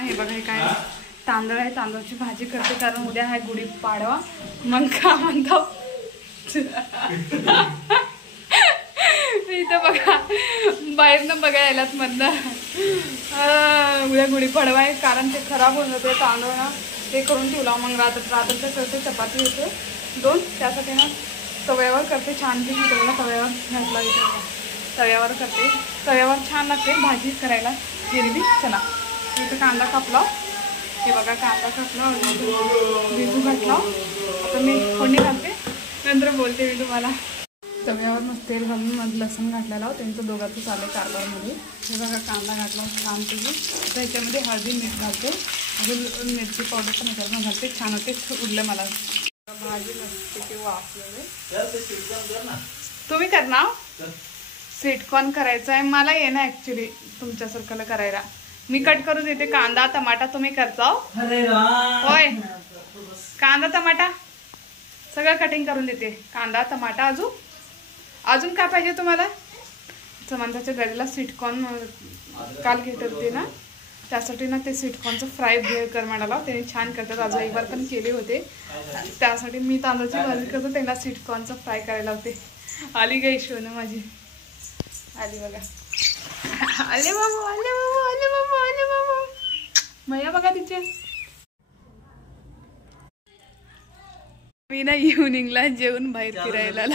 ना हे बघा हे काय तांदूळ आहे, तांदूळची भाजी करते कारण उद्या आहे गुढीपाडवा. मग का म्हणतो इथं बघा बाहेरनं बघा यायलाच म्हणलं उद्या गुढीपाडवा आहे कारण ते खराब होऊन जाते तांदूळ ना, ते करून ठेवला. मग रात्रचं करते चपाती होते 2, त्यासाठी ना तव्यावर करते छानपैकी. तुम्हाला तव्यावर घातला इथे तव्यावर करते, तव्यावर छान लागते भाजी करायला हिरवी. चला इथं कांदा कापला, हे बघा कांदा कापला, बिजू घातला. आता मी फोडणी घालते, नंतर बोलते मी तुम्हाला. तव्यावर मग तेल घालून मग लसूण घातलेला त्यांचं दोघांचं चालू आहे कारभारमध्ये. हे बघा कांदा घातला छानपैकी. आता ह्याच्यामध्ये हळदी मीठ घालते, अजून मिरची पावडर पण ह्याच्यावर घालते. छान होते उरलं मला भाजी मस्त वाफलेले. तुम्ही करणार स्वीटकॉर्न करायचं आहे मला, ये ना ऍक्च्युली तुमच्यासारखं करायला. मी कट करून देते कांदा टमाटा, तुम्ही करता होय. कांदा टमाटा सगळं कटिंग करून देते, कांदा टमाटा. अजून काय पाहिजे तुम्हाला? समांताच्या घरीला स्वीटकॉर्न काल घेत होते ना, त्यासाठी ना ते स्वीटकॉर्नचं फ्राय कर म्हणाला, त्याने छान करतात. अजून एक बार पण केले होते, त्यासाठी मी तांदूळची भाजी करतो, त्यांना स्वीटकॉर्नचं फ्राय करायला होते. आली गई शोनं माझी, आली बघा. आले बाबू आले बाबू आले बाबू आले बाबू मैया बघा तिचे. मी ना इव्हनिंगला जेवण बाहेर फिरायला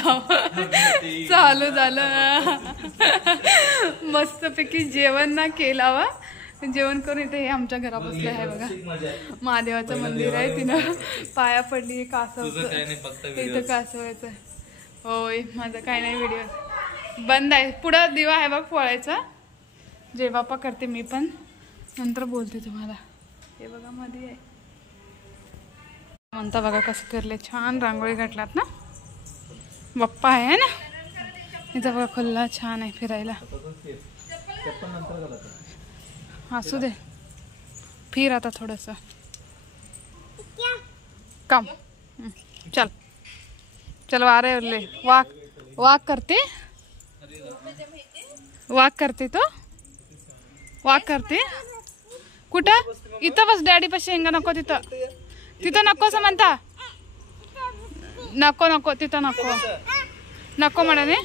चालू झालं. मस्तपैकी जेवण ना केला वा, जेवण करून इथे हे आमच्या घरा बसले आहे बघा. महादेवाचं मंदिर आहे, तिनं पाया पडली. कासवचं इथं कासवायचं. होय माझं काय नाही, व्हिडिओ बंद आहे. पुढं दिवा आहे बघ पोळायचा. जय बाप्पा करते मी पण, नंतर बोलते तुम्हाला. हे बघा मध्ये आहे म्हणता बघा कसं करले, छान रांगोळी घातलात ना. बाप्पा आहे ना इथं बघा, खुल्ला छान आहे फिरायला. असू दे फिर आता थोडंसं काम. चल चल वारे उरले. वाक करते, वाक करते तो, वाक करते. कुठं? इथं बस डॅडी पाशी. शेंगा नको तिथं, तिथं नको म्हणता. नको नको तिथं नको नको म्हणाने.